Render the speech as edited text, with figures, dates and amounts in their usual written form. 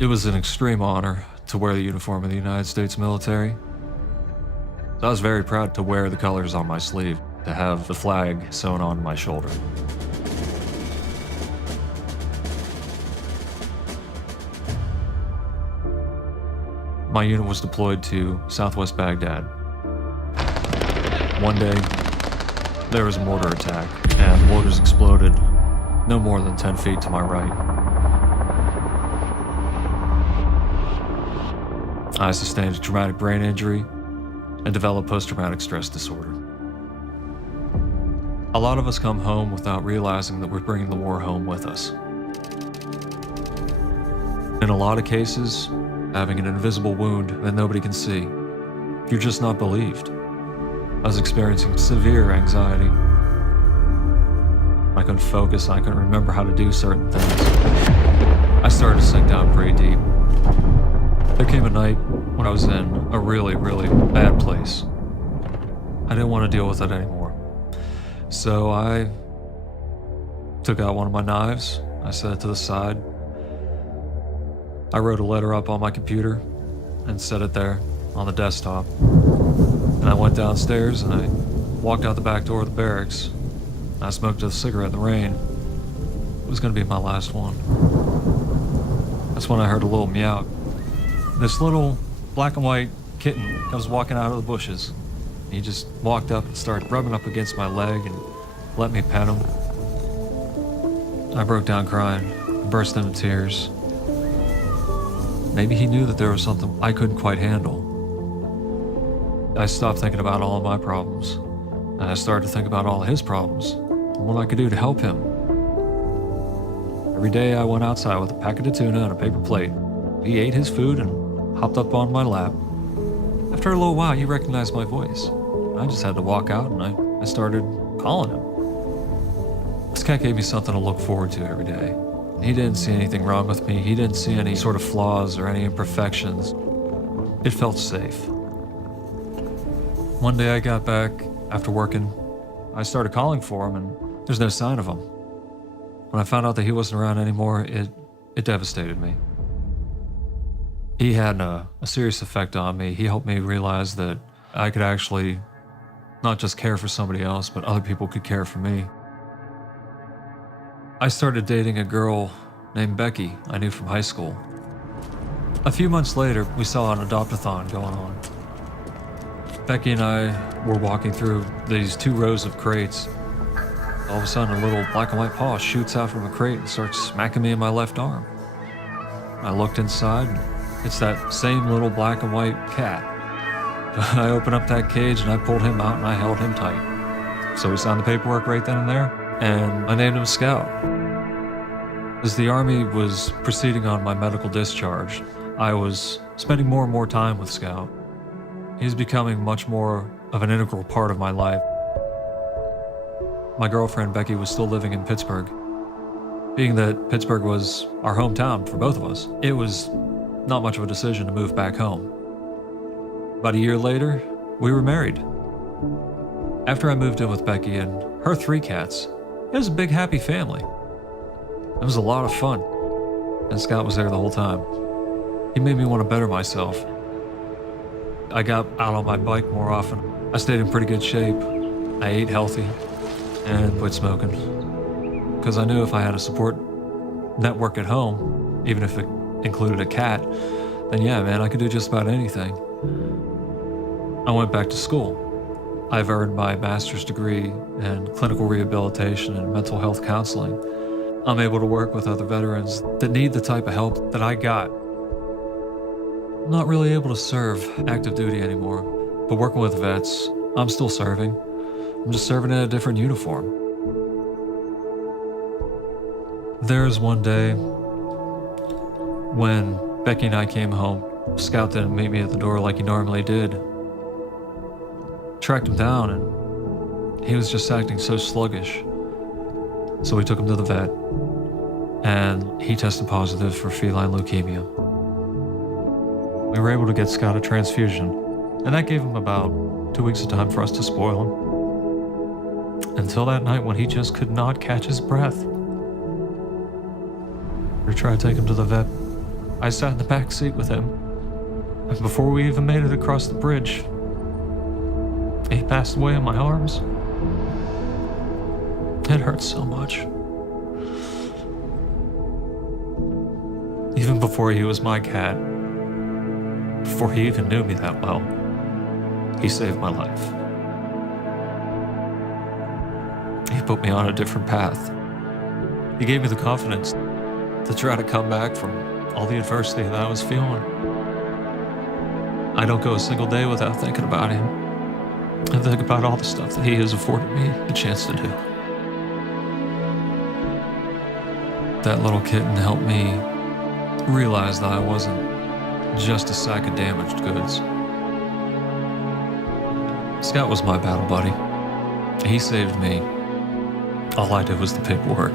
It was an extreme honor to wear the uniform of the United States military. I was very proud to wear the colors on my sleeve, to have the flag sewn on my shoulder. My unit was deployed to southwest Baghdad. One day, there was a mortar attack, and mortars exploded no more than 10 feet to my right. I sustained a traumatic brain injury and developed post-traumatic stress disorder. A lot of us come home without realizing that we're bringing the war home with us. In a lot of cases, having an invisible wound that nobody can see, you're just not believed. I was experiencing severe anxiety. I couldn't focus, I couldn't remember how to do certain things. I started to sink down pretty deep. There came a night when I was in a really, really bad place. I didn't want to deal with it anymore. So I took out one of my knives, I set it to the side. I wrote a letter up on my computer and set it there on the desktop. And I went downstairs and I walked out the back door of the barracks. I smoked a cigarette in the rain. It was going to be my last one. That's when I heard a little meow. This little black and white kitten comes walking out of the bushes. He just walked up and started rubbing up against my leg and let me pet him. I broke down crying, burst into tears. Maybe he knew that there was something I couldn't quite handle. I stopped thinking about all of my problems, and I started to think about all of his problems and what I could do to help him. Every day I went outside with a packet of tuna and a paper plate. He ate his food and hopped up on my lap. After a little while, he recognized my voice. I just had to walk out and I started calling him. This cat gave me something to look forward to every day. He didn't see anything wrong with me. He didn't see any sort of flaws or any imperfections. It felt safe. One day I got back after working. I started calling for him and there's no sign of him. When I found out that he wasn't around anymore, it devastated me. He had a serious effect on me. He helped me realize that I could actually not just care for somebody else, but other people could care for me. I started dating a girl named Becky I knew from high school. A few months later, we saw an adopt-a-thon going on. Becky and I were walking through these 2 rows of crates. All of a sudden, a little black and white paw shoots out from a crate and starts smacking me in my left arm. I looked inside, and it's that same little black and white cat. I opened up that cage and I pulled him out and I held him tight. So we signed the paperwork right then and there, and I named him Scout. As the Army was proceeding on my medical discharge, I was spending more and more time with Scout. He's becoming much more of an integral part of my life. My girlfriend, Becky, was still living in Pittsburgh. Being that Pittsburgh was our hometown for both of us, it was not much of a decision to move back home. About a year later, we were married. After I moved in with Becky and her 3 cats, it was a big, happy family. It was a lot of fun, and Scott was there the whole time. He made me want to better myself. I got out on my bike more often. I stayed in pretty good shape. I ate healthy and quit smoking. Because I knew if I had a support network at home, even if it included a cat, then yeah, man, I could do just about anything. I went back to school. I've earned my master's degree in clinical rehabilitation and mental health counseling. I'm able to work with other veterans that need the type of help that I got. I'm not really able to serve active duty anymore, but working with vets, I'm still serving. I'm just serving in a different uniform. There's one day when Becky and I came home. Scout didn't meet me at the door like he normally did. Tracked him down and he was just acting so sluggish. So we took him to the vet and he tested positive for feline leukemia. We were able to get Scout a transfusion, and that gave him about 2 weeks of time for us to spoil him. Until that night when he just could not catch his breath. We tried to take him to the vet, I sat in the back seat with him. And before we even made it across the bridge, he passed away in my arms. It hurts so much. Even before he was my cat, before he even knew me that well, he saved my life. He put me on a different path. He gave me the confidence to try to come back from all the adversity that I was feeling. I don't go a single day without thinking about him. I think about all the stuff that he has afforded me the chance to do. That little kitten helped me realize that I wasn't just a sack of damaged goods. Scott was my battle buddy. He saved me. All I did was the paperwork.